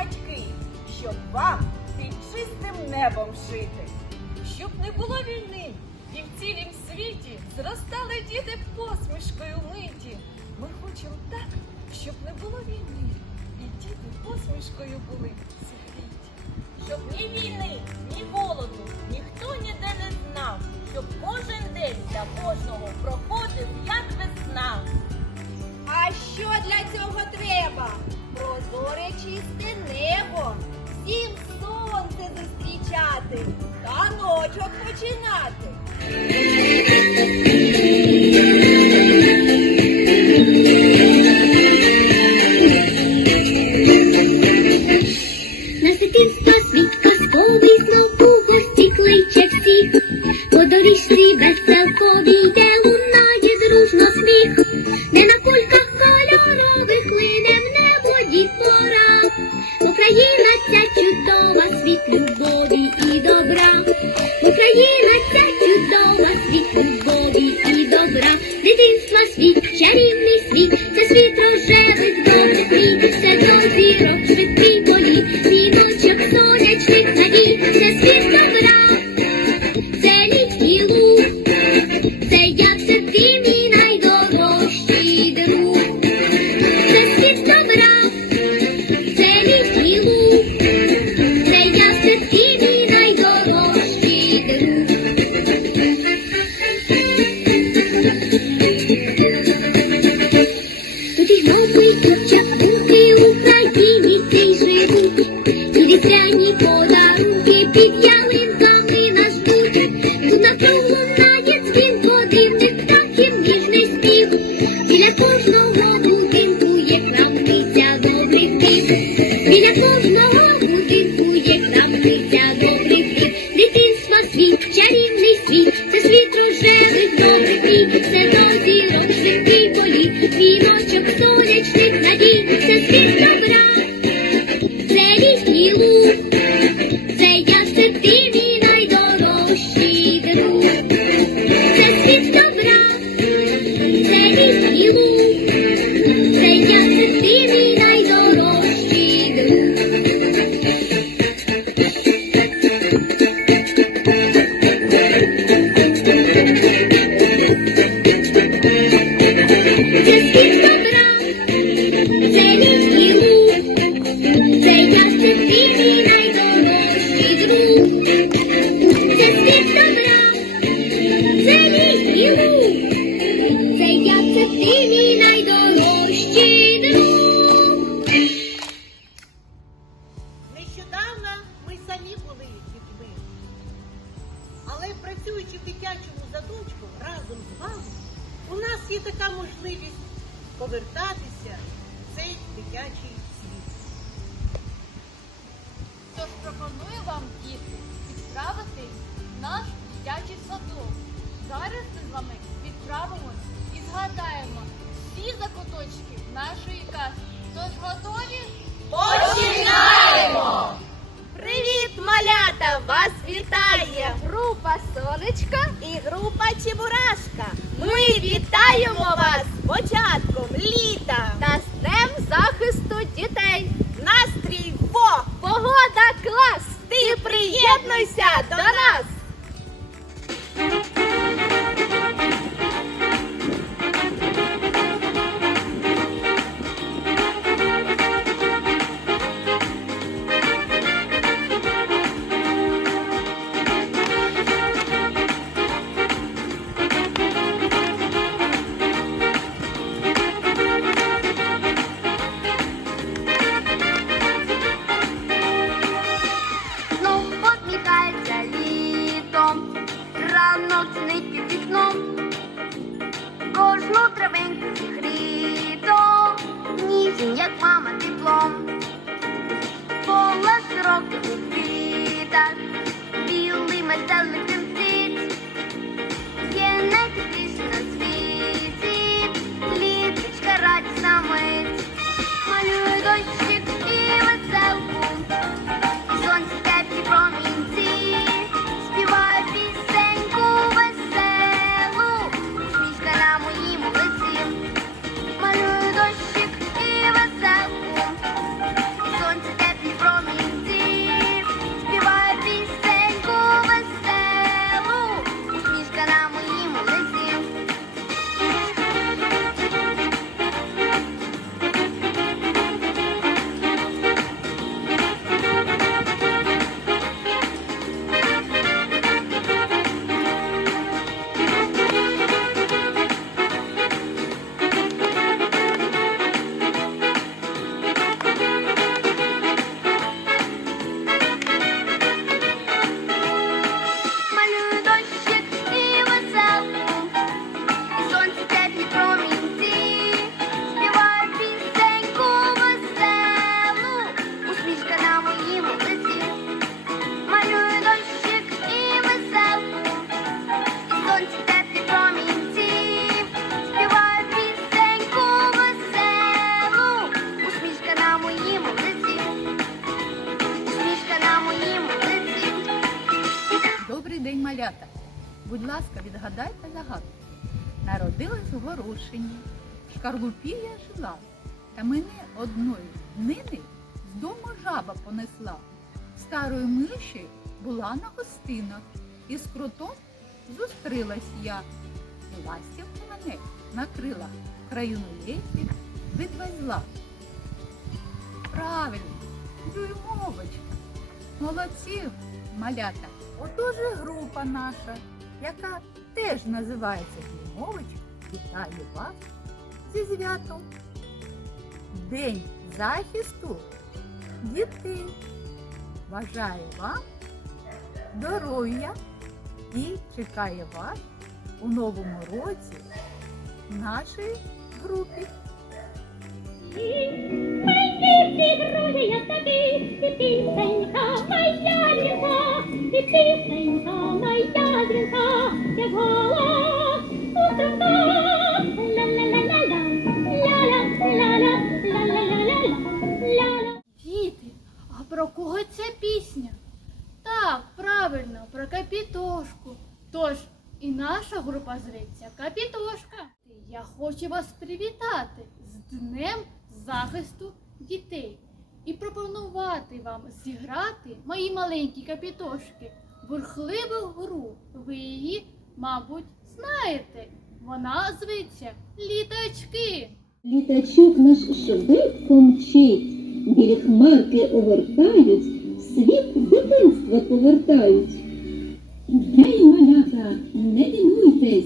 батьки, щоб вам під чистим небом жити. Щоб не було війни, і в цілім світі зростали діти посмішкою миті. Ми хочемо так, щоб не було війни, і діти посмішкою були зігріті. Щоб ні війни, ні голоду ніхто ніде не знав, щоб кожен день для кожного проходив як весна. А що для цього треба? Прозоре чисте небо, всім сонце зустрічати та ночок починати. Добра. Дитинства світ, чарівний світ, це світ рожевих Тут і Jesucristo. Це я, це ти, Зараз ми з вами відправимось і згадаємо всі закуточки нашої казки. Тож готові? Починаємо! Привіт, малята! Вас вітає Група сонечка і група Чебурашка. Ми вітаємо вас з початком літа та з Днем захисту дітей. настрій во! Погода клас! Ти приєднуйся до нас! Ранок цінить під вікном, кожну травинку зігріто, ніжень, як мама будь ласка, відгадайте загадку. Народилась в горошині, шкарлупі я жила, та мене одної днини з дому жаба понесла. Старою миші була на гостинах, і з крутом зустрілась я. І ластівка мене на крилах в країну леті відвезла. Правильно, дюймовочка. Молодці, малята. Отож група наша, яка теж називається Дюймовочка, вітає вас зі святом. День захисту дітей. Бажаю вам здоров'я і чекає вас у новому році в нашій групі. я тобі, і пісенька моя дзвінка, і пісенька Діти, а про кого ця пісня? Так, правильно, про капітошку. Тож і наша група зветься Капітошка. Я хочу вас привітати з Днем захисту дітей і пропонувати вам зіграти, мої маленькі капітошки, бурхливу гру. Ви її, мабуть, знаєте. Вона зветься Літачки. Літачок наш швидко мчить, білі хмарки овертають, світ дитинства повертають. Гей, малята, не лінуйтесь,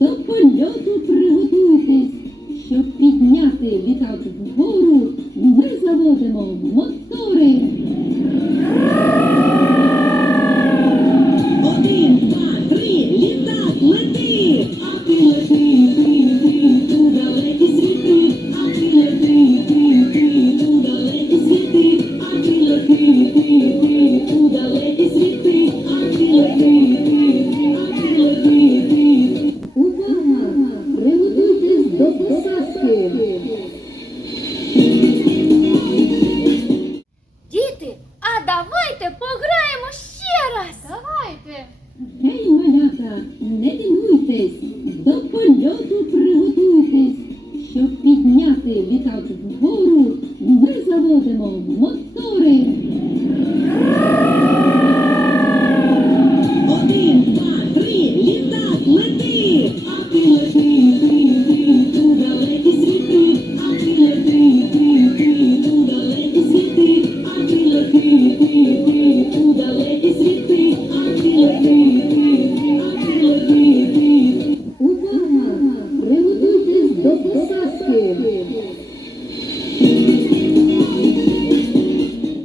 до польоту приготуйтесь, щоб підняти літак вгору, ми заводимо мотори. Лінуйтесь, до польоту приготуйтесь, щоб підняти літак вгору,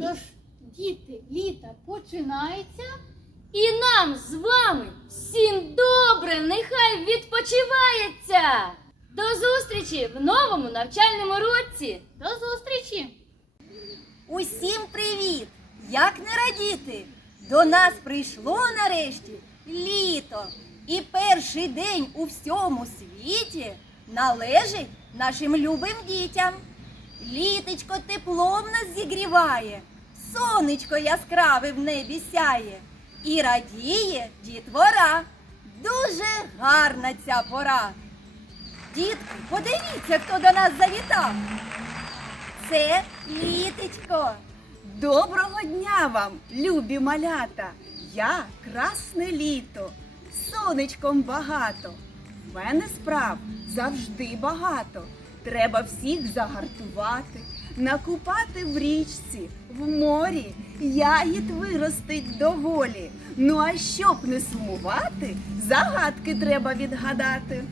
Тож, діти, літо починається. І нам з вами всім добре, нехай відпочивається. До зустрічі в новому навчальному році. До зустрічі! Усім привіт! Як не радіти? До нас прийшло нарешті літо. І перший день у всьому світі належить нашим любим дітям. Літечко теплом нас зігріває, сонечко яскраве в небі сяє. І радіє дітвора. Дуже гарна ця пора. Дітки, подивіться, хто до нас завітав. Це літечко. Доброго дня вам, любі малята. Я красне літо, сонечком багато. Мене справ завжди багато. Треба всіх загартувати, накупати в річці, в морі, ягід виростить доволі. Ну а щоб не сумувати, загадки треба відгадати.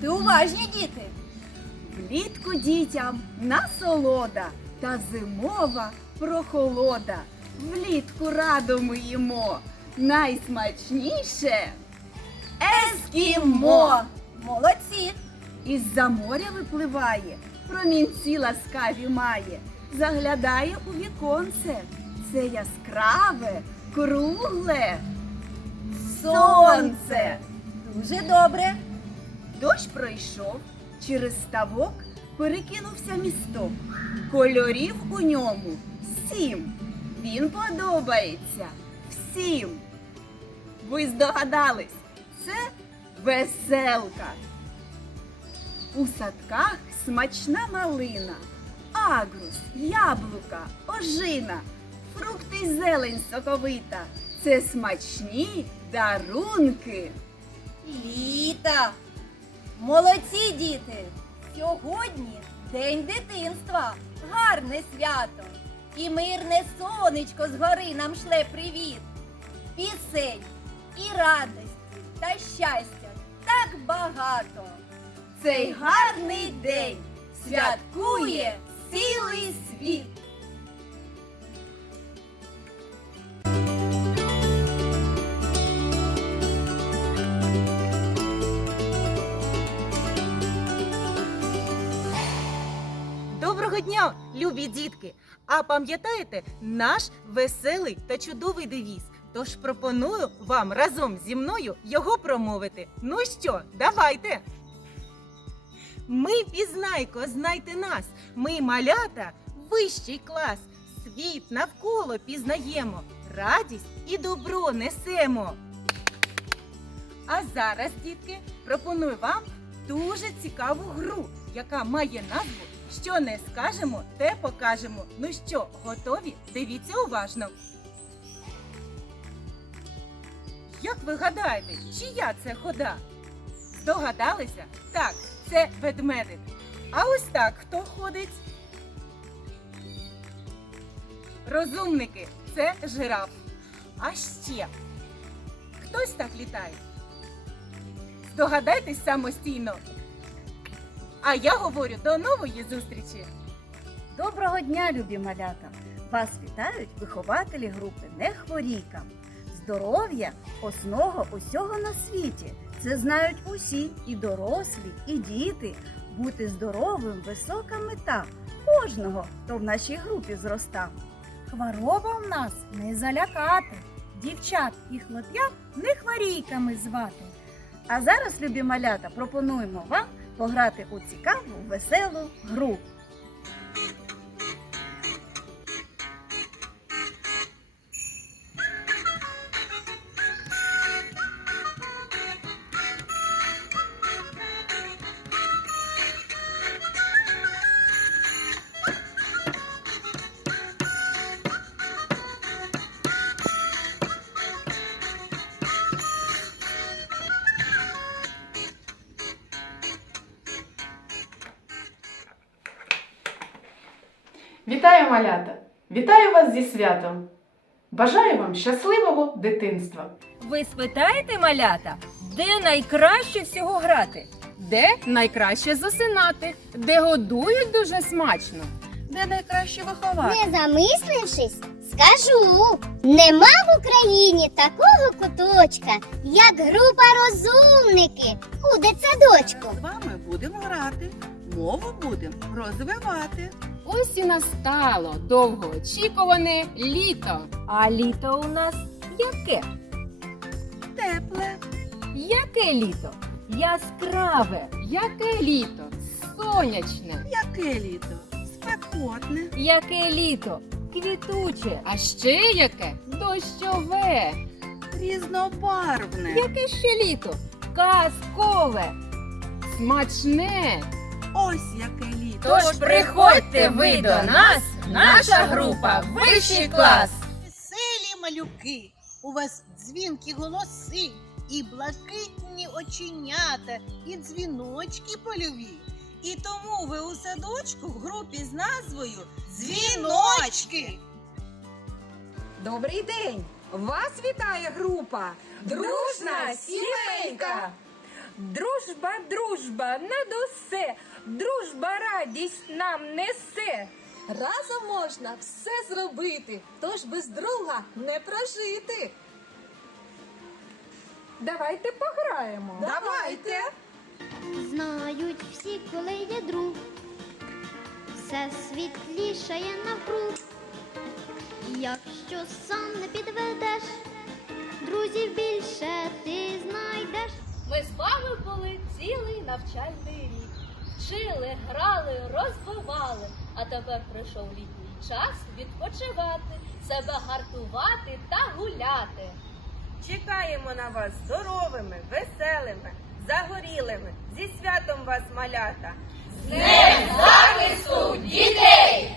Ти уважні, діти. Влітку дітям насолода та зимова прохолода. Влітку радо ми їмо. Найсмачніше ескімо. Молодці! Із-за моря випливає, промінці ласкаві має, заглядає у віконце. Це яскраве, кругле сонце. Дуже добре. Дощ пройшов, через ставок перекинувся місток. Кольорів у ньому сім. Він подобається всім. Ви здогадались, це веселка. У садках смачна малина, агрус, яблука, ожина, фрукти й зелень соковита. Це смачні дарунки. Літа! Молодці діти! Сьогодні День дитинства, гарне свято. І мирне сонечко згори нам шле привіт. Пісень і радості та щастя так багато. Цей гарний день святкує цілий світ. Доброго дня, любі дітки! А пам'ятаєте наш веселий та чудовий девіз? Тож пропоную вам разом зі мною його промовити. Ну що, давайте. Ми пізнайко, знайте нас. Ми малята, вищий клас. Світ навколо пізнаємо, радість і добро несемо. А зараз, дітки, пропоную вам дуже цікаву гру, яка має назву Що не скажемо, те покажемо. Ну що, готові? Дивіться уважно. Як ви гадаєте, чия це хода? Здогадалися? Так, це ведмедик. А ось так хто ходить? Розумники, це жираф. А ще хтось так літає? Здогадайтесь самостійно. А я говорю до нової зустрічі. Доброго дня, любі малята! Вас вітають вихователі групи Не хворійка. Здоров'я основа усього на світі. Це знають усі, і дорослі, і діти. Бути здоровим висока мета кожного, хто в нашій групі зростав. Хвороба в нас не залякати, дівчат і хлоп'ят не хворійками звати. А зараз, любі малята, пропонуємо вам пограти у цікаву, веселу гру. Вітаю, малята! Вітаю вас зі святом! Бажаю вам щасливого дитинства! Ви спитаєте, малята, де найкраще всього грати? Де найкраще засинати, де годують дуже смачно. Де найкраще виховати? Не замислившись, скажу, нема в Україні такого куточка, як група розумники у дитсадочку. З вами будемо грати, мову будемо розвивати. Ось і настало довгоочікуване літо. А літо у нас яке? Тепле, Яке літо? Яскраве. Яке літо? Сонячне. яке літо? Спекотне. Яке літо? Квітуче. А ще яке? Дощове. Різнобарвне. Яке ще літо? Казкове. Смачне. Ось яке літо. Тож приходьте ви до нас, наша група «Вищий клас». Веселі малюки, у вас дзвінкі голоси, і блакитні оченята, і дзвіночки польові. І тому ви у садочку в групі з назвою Дзвіночки. Добрий день! Вас вітає група Дружна сімейка! Дружба, дружба, над усе, дружба радість нам несе. Разом можна все зробити, тож без друга не прожити. Давайте пограємо. Давайте! Знають всі, коли є друг, все світлішає навкруг. Якщо сам не підведеш, друзів більше ти знайдеш. Ми з вами були цілий навчальний рік. Вчили, грали, розвивали. А тепер прийшов літній час відпочивати, себе гартувати та гуляти. Чекаємо на вас здоровими, веселими, загорілими. Зі святом вас, малята! з Днем захисту дітей!